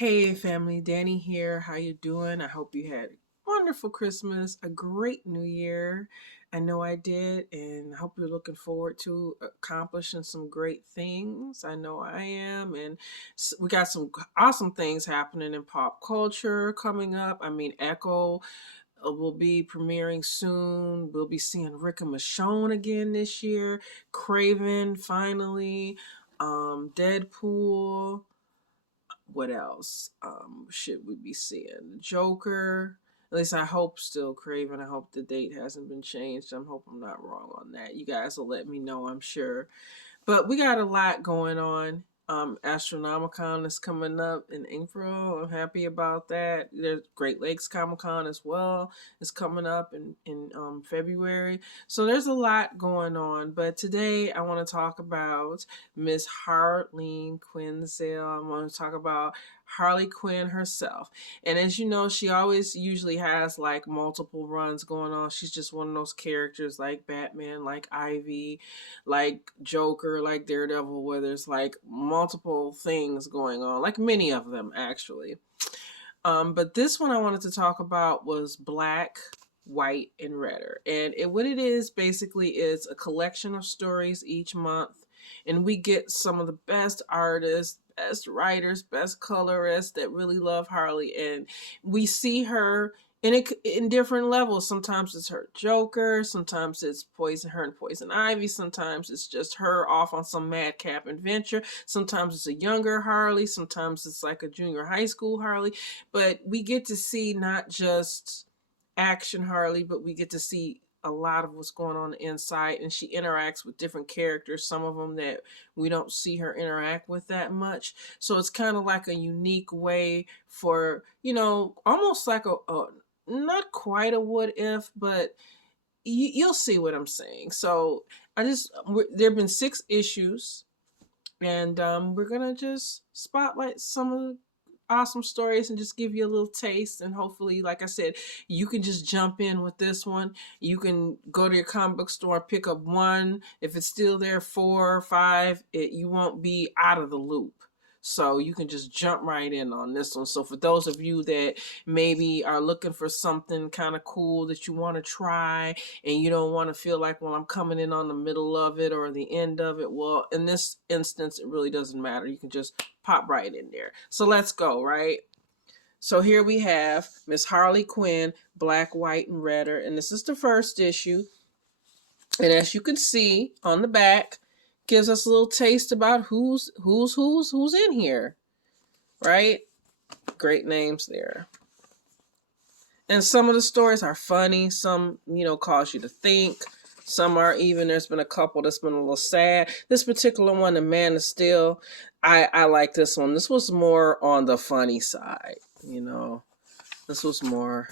Hey family, Danny here. How you doing? I hope you had a wonderful Christmas, a great New Year. I know I did, and I hope you're looking forward to accomplishing some great things. I know I am, and we got some awesome things happening in pop culture coming up. I mean, Echo will be premiering soon. We'll be seeing Rick and Michonne again this year. Craven finally. Deadpool. What else should we be seeing? Joker. At least I hope still Craven. I hope the date hasn't been changed. I hope I'm not wrong on that. You guys will let me know, I'm sure. But we got a lot going on. Astronomicon is coming up in April. I'm happy about that. There's Great Lakes Comic Con as well. It's coming up in February. So there's a lot going on. But today I want to talk about Miss Harley Quinzel. I want to talk about Harley Quinn herself. And as you know, she always usually has like multiple runs going on. She's just one of those characters like Batman, like Ivy, like Joker, like Daredevil, where there's like multiple things going on, like many of them actually. But this one I wanted to talk about was Black, White, and Redder. And what it is basically is a collection of stories each month. And we get some of the best artists, best writers, best colorists that really love Harley. And we see her in different levels. Sometimes it's her Joker, sometimes it's her and Poison Ivy, sometimes it's just her off on some madcap adventure, sometimes it's a younger Harley, sometimes it's like a junior high school Harley. But we get to see not just action Harley, but we get to see a lot of what's going on the inside, and she interacts with different characters, some of them that we don't see her interact with that much. So it's kind of like a unique way for, almost like a not quite a what if, but you'll see what I'm saying. So there have been 6 issues, and we're gonna just spotlight some of the awesome stories and just give you a little taste. And hopefully, like I said, you can just jump in with this one. You can go to your comic book store and pick up one. If it's still there, 4 or 5, you won't be out of the loop. So you can just jump right in on this one. So for those of you that maybe are looking for something kind of cool that you want to try, and you don't want to feel like, well, I'm coming in on the middle of it or the end of it. Well, in this instance, it really doesn't matter. You can just pop right in there. So let's go, right? So here we have Miss Harley Quinn, Black, White, and Redder. And this is the first issue. And as you can see on the back, gives us a little taste about who's in here, right? Great names there. And some of the stories are funny. Some, cause you to think. Some are even, there's been a couple that's been a little sad. This particular one, The Man of Steel, I like this one. This was more on the funny side, This was more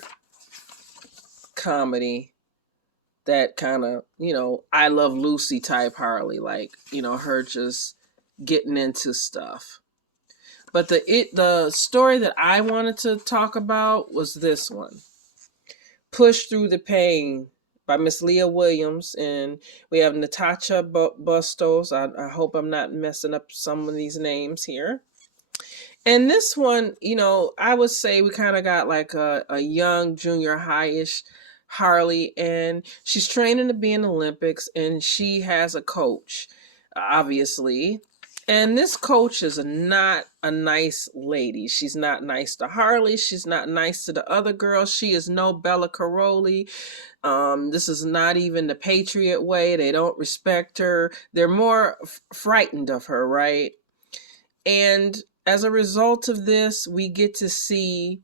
comedy. That kind of, I Love Lucy type Harley, like, her just getting into stuff. But the story that I wanted to talk about was this one, Push Through the Pain by Miss Leah Williams. And we have Natasha Bustos. I hope I'm not messing up some of these names here. And this one, I would say we kind of got like a young junior high-ish Harley, and she's training to be in the Olympics, and she has a coach, obviously. And this coach is not a nice lady. She's not nice to Harley. She's not nice to the other girls. She is no Bella Caroli. This is not even the Patriot way. They don't respect her. They're more frightened of her, right? And as a result of this, we get to see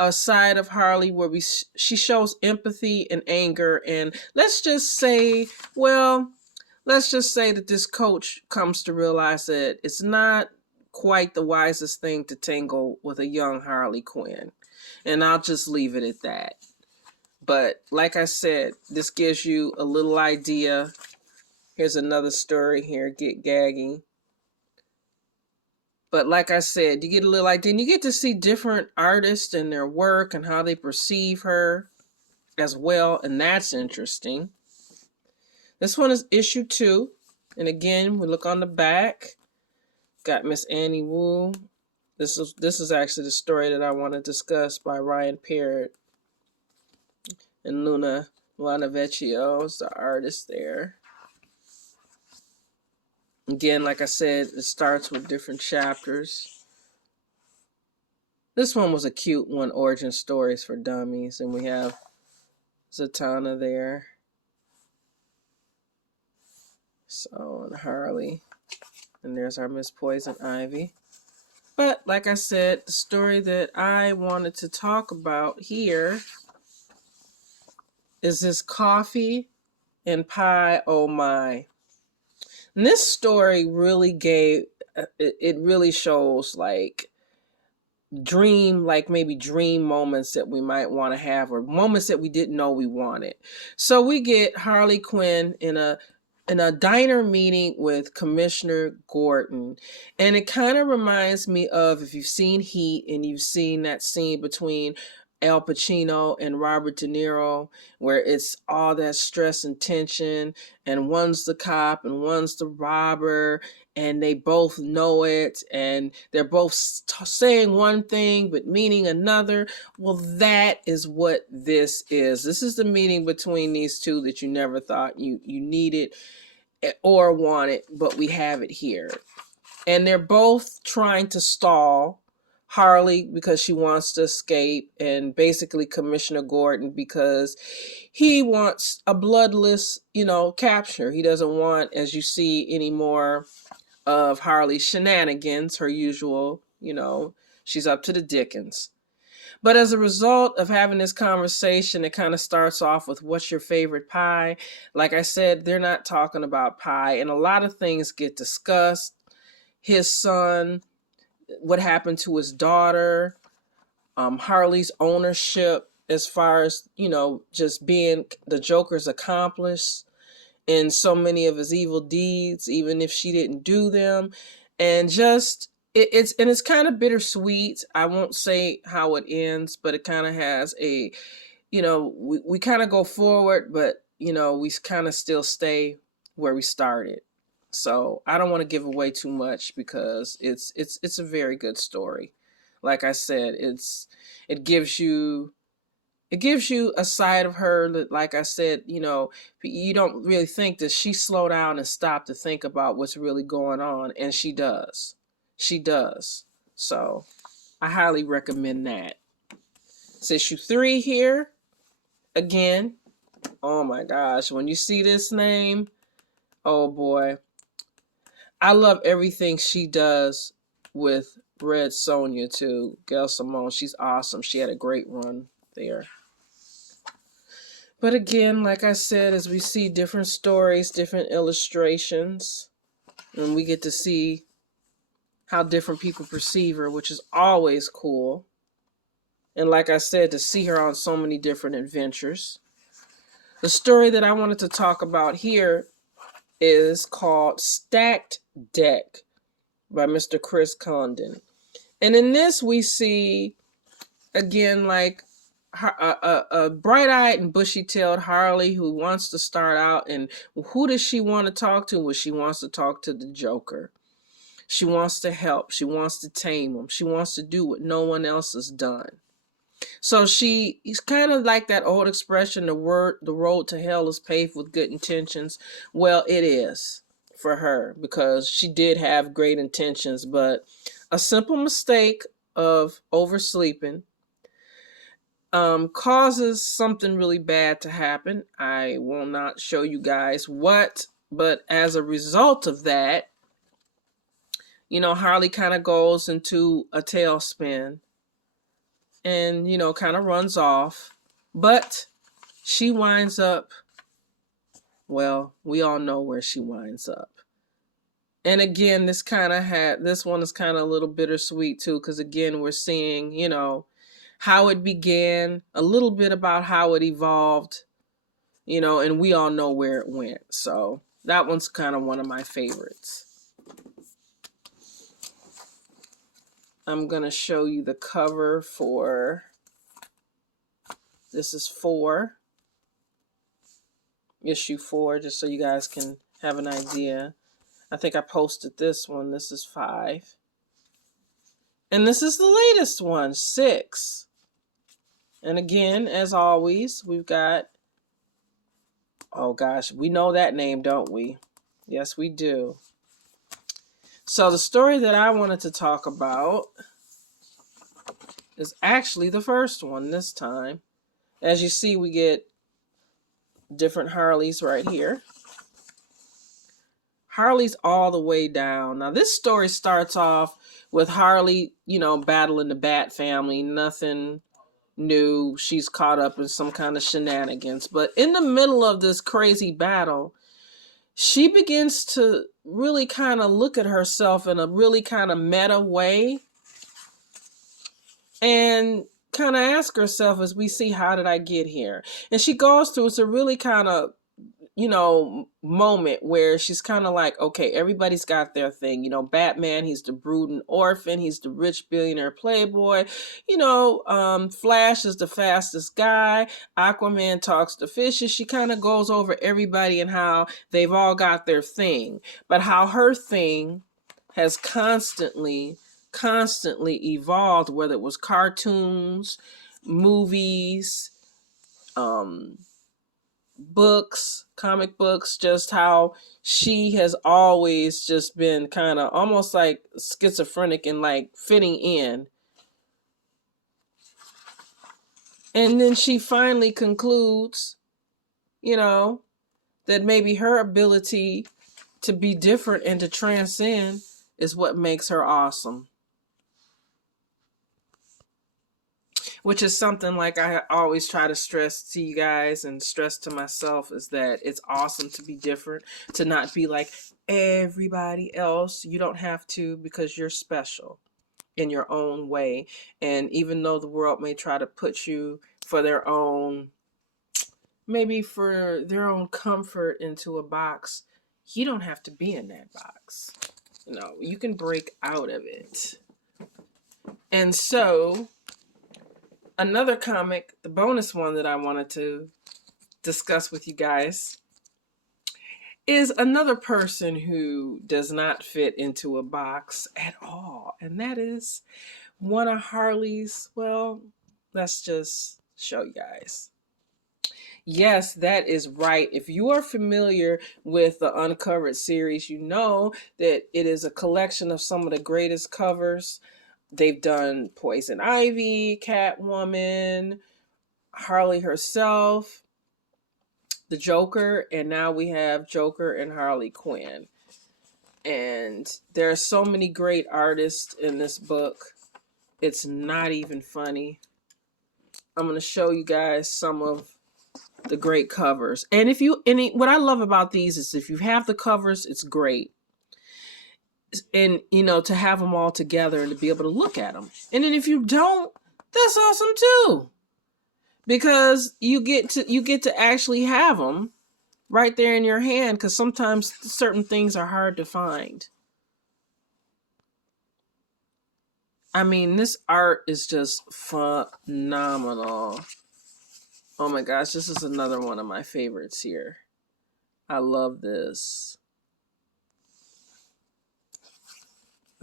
a side of Harley where she shows empathy and anger. And let's just say that this coach comes to realize that it's not quite the wisest thing to tangle with a young Harley Quinn. And I'll just leave it at that. But like I said, this gives you a little idea. Here's another story here, Get Gaggy. But like I said, you get a little idea, and you get to see different artists and their work and how they perceive her as well, and that's interesting. This one is issue 2, and again, we look on the back. Got Miss Annie Wu, This is actually the story that I want to discuss by Ryan Parrott and Luna Vecchio is the artist there. Again, like I said, it starts with different chapters. This one was a cute one, Origin Stories for Dummies, and we have Zatanna there. So, and Harley. And there's our Miss Poison Ivy. But, like I said, the story that I wanted to talk about here is this Coffee and Pie, Oh My. And this story really it really shows like maybe dream moments that we might want to have, or moments that we didn't know we wanted. So we get Harley Quinn in a diner meeting with Commissioner Gordon, and it kind of reminds me of, if you've seen Heat and you've seen that scene between Al Pacino and Robert De Niro, where it's all that stress and tension, and one's the cop and one's the robber, and they both know it, and they're both saying one thing but meaning another. Well, that is what this is. This is the meeting between these two that you never thought you needed or wanted, but we have it here. And they're both trying to stall Harley because she wants to escape, and basically Commissioner Gordon because he wants a bloodless, capture. He doesn't want, as you see, any more of Harley's shenanigans, her usual, she's up to the dickens. But as a result of having this conversation, it kind of starts off with, what's your favorite pie? Like I said, they're not talking about pie, and a lot of things get discussed. His son, what happened to his daughter, Harley's ownership as far as, just being the Joker's accomplice in so many of his evil deeds, even if she didn't do them. And just it's kind of bittersweet. I won't say how it ends, but it kind of has a, we kind of go forward, but we kind of still stay where we started. So I don't want to give away too much because it's a very good story. Like I said, it gives you a side of her that, like I said, you don't really think that she slow down and stop to think about what's really going on, and she does. She does. So I highly recommend that. It's issue 3 here. Again, oh my gosh, when you see this name, oh boy. I love everything she does with Red Sonja too. Gail Simone, she's awesome. She had a great run there. But again, like I said, as we see different stories, different illustrations, and we get to see how different people perceive her, which is always cool. And like I said, to see her on so many different adventures. The story that I wanted to talk about here is called Stacked Deck by Mr. Chris Condon. And in this we see, again, like a bright-eyed and bushy-tailed Harley who wants to start out, and who does she want to talk to? Well, she wants to talk to the Joker. She wants to help. She wants to tame him. She wants to do what no one else has done. So it's kind of like that old expression, the road to hell is paved with good intentions. Well, it is for her, because she did have great intentions, but a simple mistake of oversleeping causes something really bad to happen. I will not show you guys what, but as a result of that, Harley kind of goes into a tailspin and, kind of runs off. But she winds up, well, we all know where she winds up. And again, this one is kind of a little bittersweet too, because again, we're seeing, how it began, a little bit about how it evolved, and we all know where it went. So that one's kind of one of my favorites. I'm going to show you the cover for, this is 4, issue 4, just so you guys can have an idea. I think I posted this one. This is 5. And this is the latest one, 6. And again, as always, we've got, oh gosh, we know that name, don't we? Yes, we do. So the story that I wanted to talk about is actually the first one this time. As you see, we get different Harleys right here. Harley's all the way down. Now, this story starts off with Harley, battling the Bat family. Nothing new. She's caught up in some kind of shenanigans. But in the middle of this crazy battle, she begins to really kind of look at herself in a really kind of meta way and kind of ask herself, as we see, how did I get here? And she goes through, it's a really kind of, moment where she's kind of like, okay, everybody's got their thing. Batman, he's the brooding orphan. He's the rich billionaire playboy. Flash is the fastest guy. Aquaman talks to fishes. She kind of goes over everybody and how they've all got their thing, but how her thing has constantly evolved, whether it was cartoons, movies, books, comic books, just how she has always just been kind of almost like schizophrenic and like fitting in. And then she finally concludes, that maybe her ability to be different and to transcend is what makes her awesome. Which is something like I always try to stress to you guys and stress to myself, is that it's awesome to be different, to not be like everybody else. You don't have to, because you're special in your own way. And even though the world may try to put you for their own, maybe for their own comfort, into a box, you don't have to be in that box. You can break out of it. And so another comic, the bonus one that I wanted to discuss with you guys, is another person who does not fit into a box at all. And that is one of Harley's, well, let's just show you guys. Yes, that is right. If you are familiar with the Uncovered series, you know that it is a collection of some of the greatest covers. They've done Poison Ivy, Catwoman, Harley herself, the Joker, and now we have Joker and Harley Quinn. And there are so many great artists in this book. It's not even funny. I'm going to show you guys some of the great covers. And what I love about these is if you have the covers, it's great. And, to have them all together and to be able to look at them. And then if you don't, that's awesome too. Because you get to actually have them right there in your hand, because sometimes certain things are hard to find. I mean, this art is just phenomenal. Oh my gosh, this is another one of my favorites here. I love this.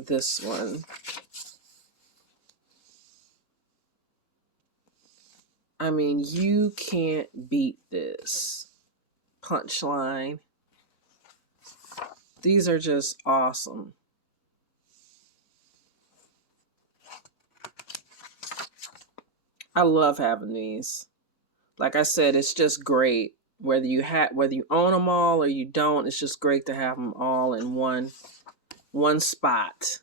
This one. I mean, you can't beat this. Punchline. These are just awesome. I love having these. Like I said, it's just great. Whether you own them all or you don't, it's just great to have them all in one spot.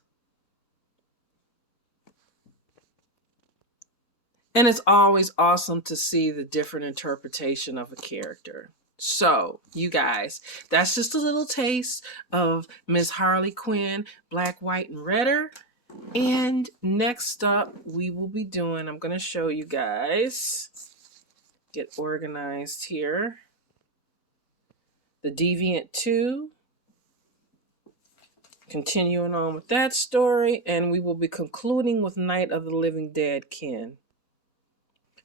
And it's always awesome to see the different interpretation of a character. So, you guys, that's just a little taste of Miss Harley Quinn, Black, White, and Redder. And next up, we will be doing, I'm going to show you guys, get organized here, The Deviant 2. Continuing on with that story, and we will be concluding with Night of the Living Dead, Ken.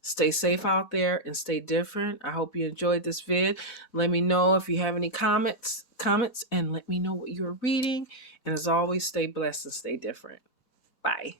Stay safe out there and stay different. I hope you enjoyed this vid. Let me know if you have any comments, and let me know what you're reading. And as always, stay blessed and stay different. Bye.